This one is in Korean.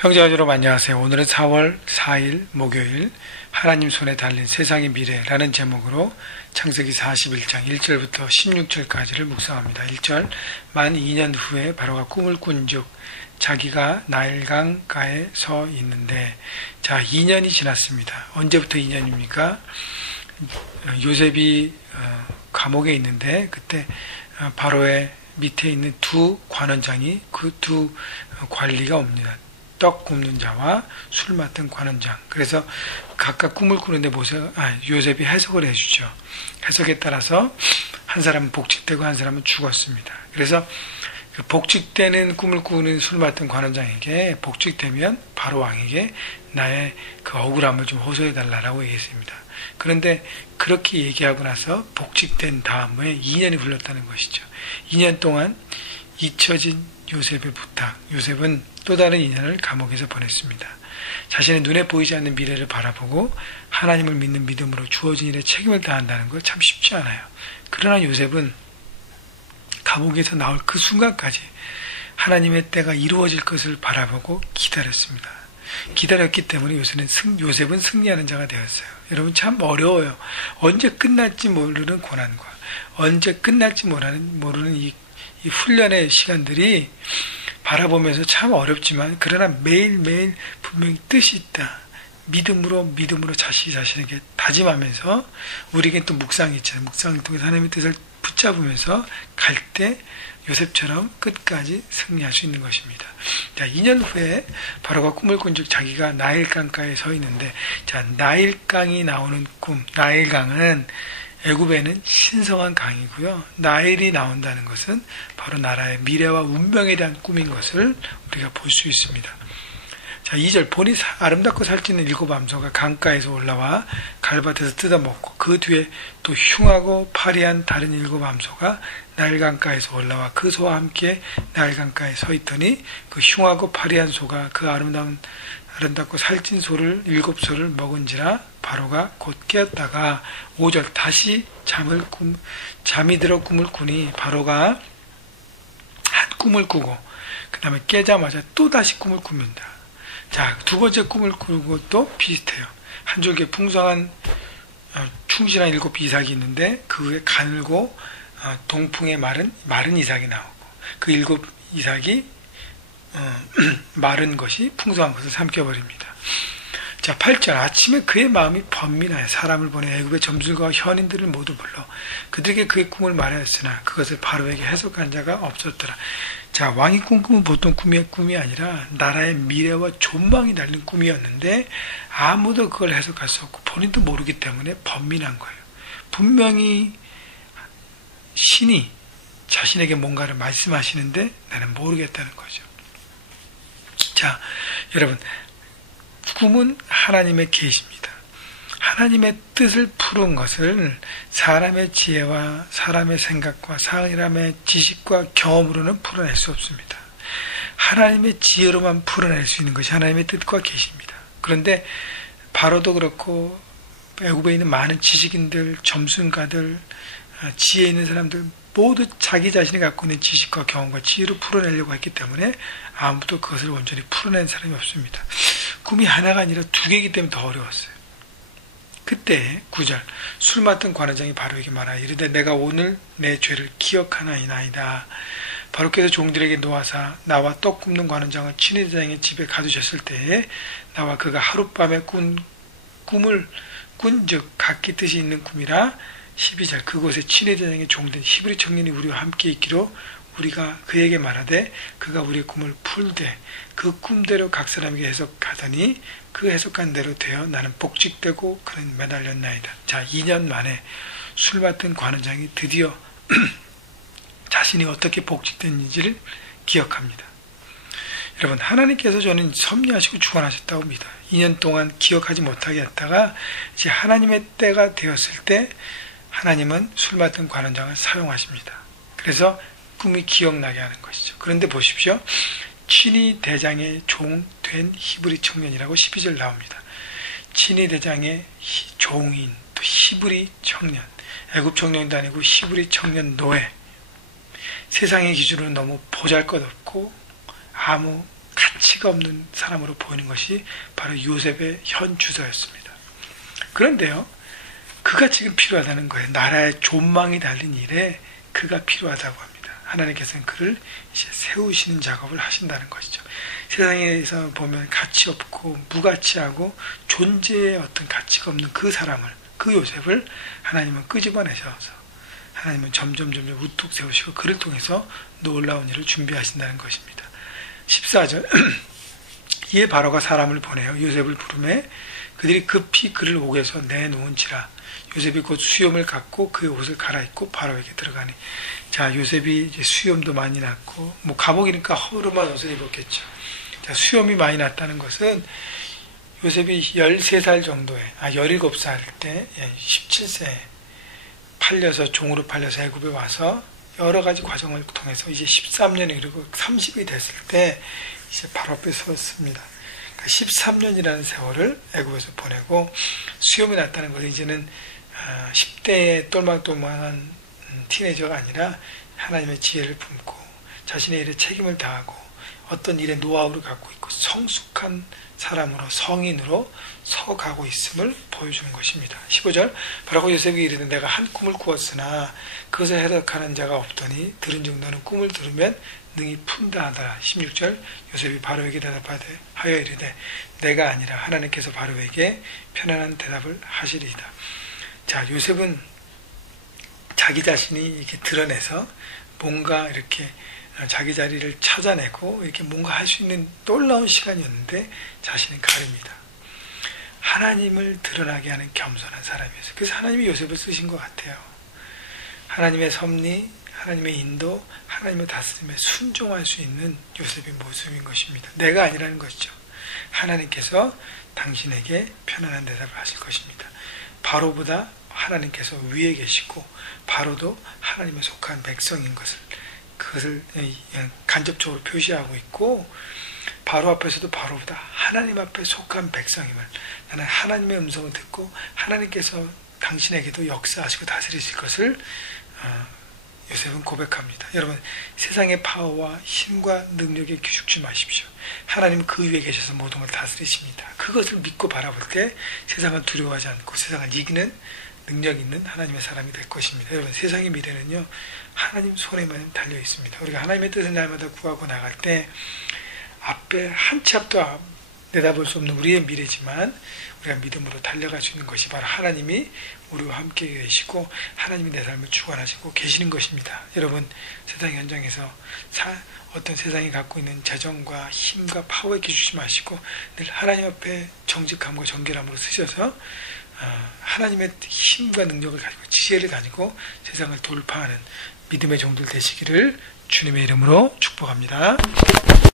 형제와 여러분 안녕하세요. 오늘은 4월 4일 목요일 하나님 손에 달린 세상의 미래라는 제목으로 창세기 41장 1절부터 16절까지를 묵상합니다. 1절 만 2년 후에 바로가 꿈을 꾼즉 자기가 나일강가에 서 있는데, 자 2년이 지났습니다. 언제부터 2년입니까? 요셉이 감옥에 있는데 그때 바로의 밑에 있는 두 관원장이 그 두 관리가 옵니다. 떡 굽는 자와 술 맡은 관원장. 그래서 각각 꿈을 꾸는데 요셉이 해석을 해주죠. 해석에 따라서 한 사람은 복직되고 한 사람은 죽었습니다. 그래서 그 복직되는 꿈을 꾸는 술 맡은 관원장에게 복직되면 바로 왕에게 나의 그 억울함을 좀 호소해달라고 얘기했습니다. 그런데 그렇게 얘기하고 나서 복직된 다음에 2년이 흘렀다는 것이죠. 2년 동안 잊혀진 요셉의 부탁. 요셉은 또 다른 2년을 감옥에서 보냈습니다. 자신의 눈에 보이지 않는 미래를 바라보고 하나님을 믿는 믿음으로 주어진 일에 책임을 다한다는 것 참 쉽지 않아요. 그러나 요셉은 감옥에서 나올 그 순간까지 하나님의 때가 이루어질 것을 바라보고 기다렸습니다. 기다렸기 때문에 요셉은 승리하는 자가 되었어요. 여러분 참 어려워요. 언제 끝날지 모르는 고난과 언제 끝날지 모르는 이 훈련의 시간들이 바라보면서 참 어렵지만, 그러나 매일매일 분명히 뜻이 있다. 믿음으로 자신에게 다짐하면서, 우리에겐 또 묵상이 있잖아요. 묵상을 통해서 하나님의 뜻을 붙잡으면서 갈 때 요셉처럼 끝까지 승리할 수 있는 것입니다. 자, 2년 후에 바로가 꿈을 꾼즉 자기가 나일강가에 서 있는데, 자, 나일강이 나오는 꿈. 나일강은 애굽에는 신성한 강이고요. 나일이 나온다는 것은 바로 나라의 미래와 운명에 대한 꿈인 것을 우리가 볼 수 있습니다. 자, 2절 보니 아름답고 살찌는 7암소가 강가에서 올라와 갈밭에서 뜯어먹고, 그 뒤에 또 흉하고 파리한 다른 7암소가 나일강가에서 올라와 그 소와 함께 나일강가에 서 있더니, 그 흉하고 파리한 소가 그 아름답고 살찐 소를 7소를 먹은지라 바로가 곧 깨었다가, 5절 다시 잠이 들어 꿈을 꾸니 바로가 한 꿈을 꾸고 그 다음에 깨자마자 또 다시 꿈을 꿉니다. 자, 두 번째 꿈을 꾸는 것도 비슷해요. 한 줄기에 풍성한 충실한 7 이삭이 있는데 그 위에 가늘고 동풍에 마른 이삭이 나오고, 그 7 이삭이 마른 것이 풍성한 것을 삼켜버립니다. 자, 8절 아침에 그의 마음이 번민하여 사람을 보내 애굽의 점술가와 현인들을 모두 불러 그들에게 그의 꿈을 말하였으나 그것을 바로에게 해석한 자가 없었더라. 자, 왕이 꿈은 보통 꿈이 아니라 나라의 미래와 존망이 달린 꿈이었는데 아무도 그걸 해석할 수 없고 본인도 모르기 때문에 번민한 거예요. 분명히 신이 자신에게 뭔가를 말씀하시는데 나는 모르겠다는 거죠. 자, 여러분, 꿈은 하나님의 계시입니다. 하나님의 뜻을 푸는 것을 사람의 지혜와 사람의 생각과 사람의 지식과 경험으로는 풀어낼 수 없습니다. 하나님의 지혜로만 풀어낼 수 있는 것이 하나님의 뜻과 계시입니다. 그런데 바로도 그렇고 애굽에 있는 많은 지식인들, 점순가들, 지혜 있는 사람들 모두 자기 자신이 갖고 있는 지식과 경험과 지혜로 풀어내려고 했기 때문에 아무도 그것을 온전히 풀어낸 사람이 없습니다. 꿈이 하나가 아니라 2개이기 때문에 더 어려웠어요. 그때 9절 술 맡은 관원장이 바로에게 말하여 이르되 내가 오늘 내 죄를 기억하나이다. 바로께서 종들에게 놓아사 나와 떡 굽는 관원장을 친위대장의 집에 가두셨을 때에 나와 그가 하룻밤에 꿈을 꾼즉 각기 뜻이 있는 꿈이라. 12절 그곳에 친위대장의 종된 히브리 청년이 우리와 함께 있기로 우리가 그에게 말하되 그가 우리의 꿈을 풀되 그 꿈대로 각 사람에게 해석하더니 그 해석한 대로 되어 나는 복직되고 그는 매달렸나이다. 자, 2년 만에 술 맡은 관원장이 드디어 자신이 어떻게 복직된지를 기억합니다. 여러분, 하나님께서 저는 섭리하시고 주관하셨다고 믿어요. 2년 동안 기억하지 못하게 했다가 이제 하나님의 때가 되었을 때 하나님은 술 맡은 관원장을 사용하십니다. 그래서 꿈이 기억나게 하는 것이죠. 그런데 보십시오. 친위 대장의 종 된 히브리 청년이라고 12절 나옵니다. 친위 대장의 종인, 또 히브리 청년, 애굽 청년도 아니고 히브리 청년 노예. 세상의 기준으로 너무 보잘것없고 아무 가치가 없는 사람으로 보이는 것이 바로 요셉의 현 주소였습니다. 그런데요, 그가 지금 필요하다는 거예요. 나라의 존망이 달린 일에 그가 필요하다고 합니다. 하나님께서는 그를 이제 세우시는 작업을 하신다는 것이죠. 세상에서 보면 가치 없고 무가치하고 존재의 어떤 가치가 없는 그 사람을, 그 요셉을 하나님은 끄집어내셔서 하나님은 점점 우뚝 세우시고 그를 통해서 놀라운 일을 준비하신다는 것입니다. 14절 이에 바로가 사람을 보내어 요셉을 부르매 그들이 급히 그를 옥에서 내놓은지라. 요셉이 곧 수염을 갖고 그의 옷을 갈아입고 바로에게 들어가니. 자, 요셉이 이제 수염도 많이 났고, 감옥이니까 허름한 옷을 입었겠죠. 자, 수염이 많이 났다는 것은 요셉이 13살 정도에, 17살 때, 17세에 종으로 팔려서 애굽에 와서 여러 가지 과정을 통해서 이제 13년이 그리고 30이 됐을 때 이제 바로 앞에 섰습니다. 13년이라는 세월을 애굽에서 보내고 수염이 났다는 것은 이제는 10대의 똘망똘망한 티네이저가 아니라 하나님의 지혜를 품고 자신의 일에 책임을 다하고 어떤 일의 노하우를 갖고 있고 성숙한 사람으로 성인으로 서가고 있음을 보여주는 것입니다. 15절 바로 요셉이 이르되 내가 한 꿈을 꾸었으나 그것을 해석하는 자가 없더니 들은즉 너는 꿈을 들으면 능히 푼다 하더라. 16절 요셉이 바로에게 대답하여 이르되 내가 아니라 하나님께서 바로에게 편안한 대답을 하시리이다. 자, 요셉은 자기 자신이 이렇게 드러내서 뭔가 이렇게 자기 자리를 찾아내고 이렇게 뭔가 할 수 있는 놀라운 시간이었는데 자신은 가립니다. 하나님을 드러나게 하는 겸손한 사람이었어요. 그래서 하나님이 요셉을 쓰신 것 같아요. 하나님의 섭리, 하나님의 인도, 하나님의 다스림에 순종할 수 있는 요셉의 모습인 것입니다. 내가 아니라는 것이죠. 하나님께서 당신에게 편안한 대답을 하실 것입니다. 바로보다 하나님께서 위에 계시고 바로도 하나님에 속한 백성인 그것을 간접적으로 표시하고 있고, 바로 앞에서도 바로보다 하나님 앞에 속한 백성임을, 나는 하나님의 음성을 듣고 하나님께서 당신에게도 역사하시고 다스리실 것을 요셉은 고백합니다. 여러분, 세상의 파워와 힘과 능력에 기죽지 마십시오. 하나님은 그 위에 계셔서 모든 걸 다스리십니다. 그것을 믿고 바라볼 때 세상을 두려워하지 않고 세상을 이기는 능력 있는 하나님의 사람이 될 것입니다. 여러분, 세상의 미래는요, 하나님 손에만 달려 있습니다. 우리가 하나님의 뜻을 날마다 구하고 나갈 때 앞에 한 치 앞도 내다볼 수 없는 우리의 미래지만 우리가 믿음으로 달려갈 수 있는 것이 바로 하나님이 우리와 함께 계시고 하나님이 내 삶을 주관하시고 계시는 것입니다. 여러분, 세상 현장에서 어떤 세상이 갖고 있는 재정과 힘과 파워에 기죽지 마시고 늘 하나님 앞에 정직함과 정결함으로 쓰셔서 하나님의 힘과 능력을 가지고 지혜를 가지고 세상을 돌파하는 믿음의 종들 되시기를 주님의 이름으로 축복합니다.